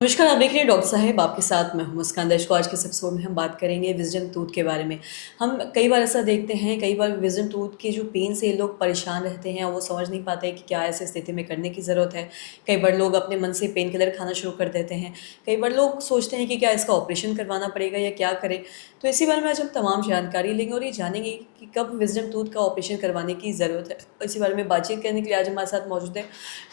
नमस्कार, आप देख रहे हैं डॉक्टर साहेब आपके साथ मैं हूं मुस्कान दर्शकों। आज के इस एपिसोड में हम बात करेंगे विज़डम टूथ के बारे में। हम कई बार ऐसा देखते हैं, कई बार विज़डम टूथ के जो पेन से लोग परेशान रहते हैं, वो समझ नहीं पाते हैं कि क्या ऐसी स्थिति में करने की ज़रूरत है। कई बार लोग अपने मन से पेन किलर खाना शुरू कर देते हैं। कई बार लोग सोचते हैं कि क्या इसका ऑपरेशन करवाना पड़ेगा या क्या करें। तो इसी बारे में आज हम तमाम जानकारी लेंगे और ये जानेंगे कि कब विज़डम टूथ का ऑपरेशन करवाने की ज़रूरत है। इसी बारे में बातचीत करने के लिए आज हमारे साथ मौजूद है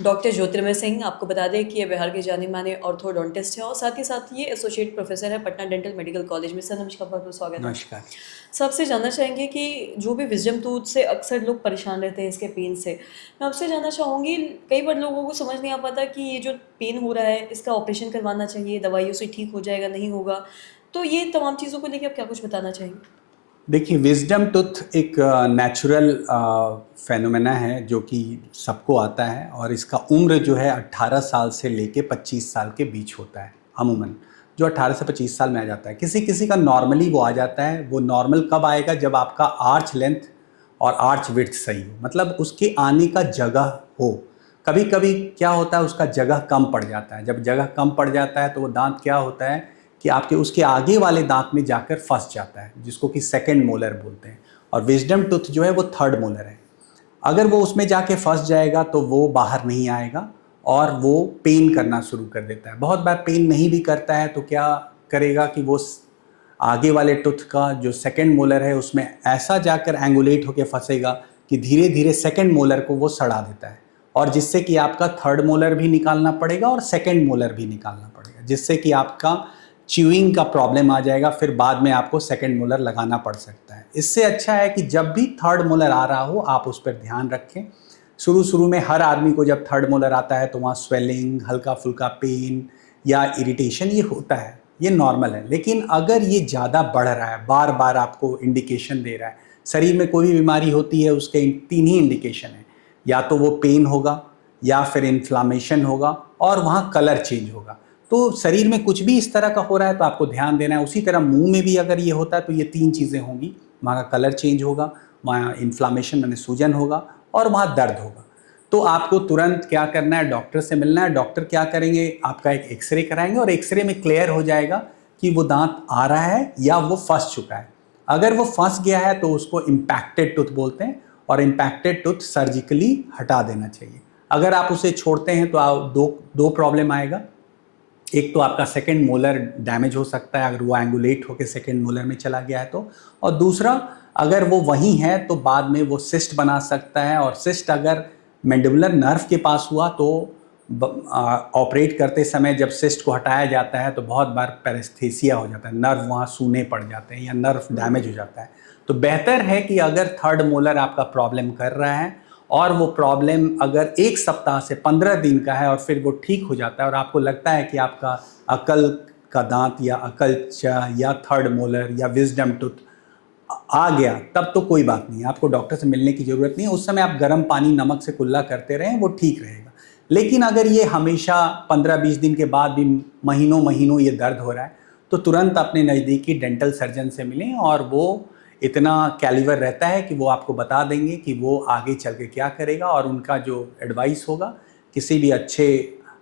डॉक्टर ज्योतिर्मय सिंह। आपको बता दें कि ये बिहार के जाने-माने ऑर्थोडोंटिस्ट हैं और साथ ही साथ ये एसोसिएट प्रोफ़ेसर हैं पटना डेंटल मेडिकल कॉलेज में। सर नमस्कार, बहुत-बहुत स्वागत है। नमस्कार। सर आपसे जानना चाहेंगे कि जो भी विज़डम टूथ से अक्सर लोग परेशान रहते हैं इसके पेन से। मैं आपसे जानना चाहूँगी, कई बार लोगों को समझ नहीं आ पाता कि ये जो पेन हो रहा है इसका ऑपरेशन करवाना चाहिए, दवाइयों से ठीक हो जाएगा, नहीं होगा। तो ये तमाम चीज़ों को लेके आप क्या कुछ बताना चाहेंगे? देखिए, विज़डम टूथ एक नेचुरल फेनोमेना है जो कि सबको आता है और इसका उम्र जो है 18 साल से लेके 25 साल के बीच होता है अमूमन, जो 18 से 25 साल में आ जाता है। किसी-किसी का नॉर्मली वो आ जाता है। वो नॉर्मल कब आएगा? जब आपका आर्च लेंथ और आर्च विड्थ सही हो, मतलब उसके आने का जगह हो। कभी-कभी क्या होता है, उसका जगह कम पड़ जाता है। जब जगह कम पड़ जाता है तो वो दाँत क्या होता है कि आपके उसके आगे वाले दांत में जाकर फंस जाता है, जिसको कि सेकंड मोलर बोलते हैं। और विज़डम टूथ जो है वो थर्ड मोलर है। अगर वो उसमें जाके फंस जाएगा तो वो बाहर नहीं आएगा और वो पेन करना शुरू कर देता है। बहुत बार पेन नहीं भी करता है तो क्या करेगा कि वो आगे वाले टूथ का जो सेकंड मोलर है उसमें ऐसा जाकर एंगुलेट होकर फंसेगा कि धीरे धीरे सेकंड मोलर को वो सड़ा देता है, और जिससे कि आपका थर्ड मोलर भी निकालना पड़ेगा और सेकंड मोलर भी निकालना पड़ेगा, जिससे कि आपका च्यूइंग का प्रॉब्लम आ जाएगा। फिर बाद में आपको सेकंड मोलर लगाना पड़ सकता है। इससे अच्छा है कि जब भी थर्ड मोलर आ रहा हो आप उस पर ध्यान रखें। शुरू में हर आदमी को जब थर्ड मोलर आता है तो वहाँ स्वेलिंग, हल्का फुल्का पेन या इरिटेशन ये होता है, ये नॉर्मल है। लेकिन अगर ये ज़्यादा बढ़ रहा है, बार बार आपको इंडिकेशन दे रहा है, शरीर में कोई भी बीमारी होती है उसके 3 ही इंडिकेशन है, या तो वो पेन होगा या फिर इन्फ्लामेशन होगा और वहाँ कलर चेंज होगा। तो शरीर में कुछ भी इस तरह का हो रहा है तो आपको ध्यान देना है। उसी तरह मुंह में भी अगर ये होता है तो ये 3 चीज़ें होंगी, वहाँ का कलर चेंज होगा, वहाँ इन्फ्लामेशन यानी सूजन होगा और वहाँ दर्द होगा। तो आपको तुरंत क्या करना है, डॉक्टर से मिलना है। डॉक्टर क्या करेंगे, आपका एक एक्सरे कराएंगे और एक्सरे में क्लियर हो जाएगा कि वो दांत आ रहा है या वो फंस चुका है। अगर वो फंस गया है तो उसको इम्पैक्टेड टूथ बोलते हैं और इम्पैक्टेड टूथ सर्जिकली हटा देना चाहिए। अगर आप उसे छोड़ते हैं तो आप दो प्रॉब्लम आएगा। एक तो आपका सेकंड मोलर डैमेज हो सकता है अगर वो एंगुलेट होकर सेकंड मोलर में चला गया है तो, और दूसरा अगर वो वहीं है तो बाद में वो सिस्ट बना सकता है, और सिस्ट अगर मैंडिबुलर नर्व के पास हुआ तो ऑपरेट करते समय जब सिस्ट को हटाया जाता है तो बहुत बार पैरेस्थेसिया हो जाता है, नर्व वहाँ सूने पड़ जाते हैं या नर्व डैमेज हो जाता है। तो बेहतर है कि अगर थर्ड मोलर आपका प्रॉब्लम कर रहा है और वो प्रॉब्लम अगर 1 सप्ताह से 15 दिन का है और फिर वो ठीक हो जाता है और आपको लगता है कि आपका अकल का दांत या अकलचा या थर्ड मोलर या विज़डम टूथ आ गया, तब तो कोई बात नहीं है, आपको डॉक्टर से मिलने की ज़रूरत नहीं है। उस समय आप गर्म पानी नमक से कुल्ला करते रहें, वो ठीक रहेगा। लेकिन अगर ये हमेशा 15-20 दिन के बाद भी महीनों महीनों ये दर्द हो रहा है तो तुरंत अपने नज़दीकी डेंटल सर्जन से मिलें, और वो इतना कैलिबर रहता है कि वो आपको बता देंगे कि वो आगे चल के क्या करेगा, और उनका जो एडवाइस होगा किसी भी अच्छे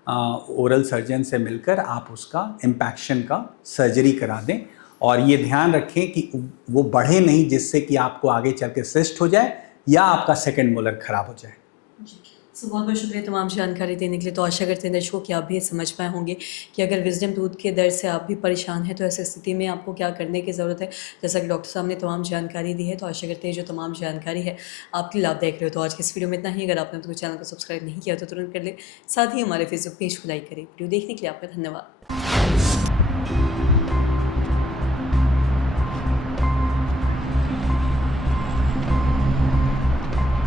ओरल सर्जन से मिलकर आप उसका इम्पैक्शन का सर्जरी करा दें। और ये ध्यान रखें कि वो बढ़े नहीं, जिससे कि आपको आगे चल के सिस्ट हो जाए या आपका सेकंड मोलर खराब हो जाए। जी। सो बहुत-बहुत शुक्रिया तमाम जानकारी देने के लिए। तो आशा करते हैं दर्शकों कि आप भी समझ पाए होंगे कि अगर विज़डम टूथ के दर्द से आप भी परेशान हैं तो ऐसी स्थिति में आपको क्या करने की ज़रूरत है। जैसा कि डॉक्टर साहब ने तमाम जानकारी दी है, तो आशा करते हैं जो तमाम जानकारी है आपके लिए लाभदायक रहे। तो आज की इस वीडियो में इतना ही। अगर आपने तो चैनल को सब्सक्राइब नहीं किया तो तुरंत कर लें। साथ ही हमारे फेसबुक पेज को लाइक करें। वीडियो देखने के लिए आपका धन्यवाद।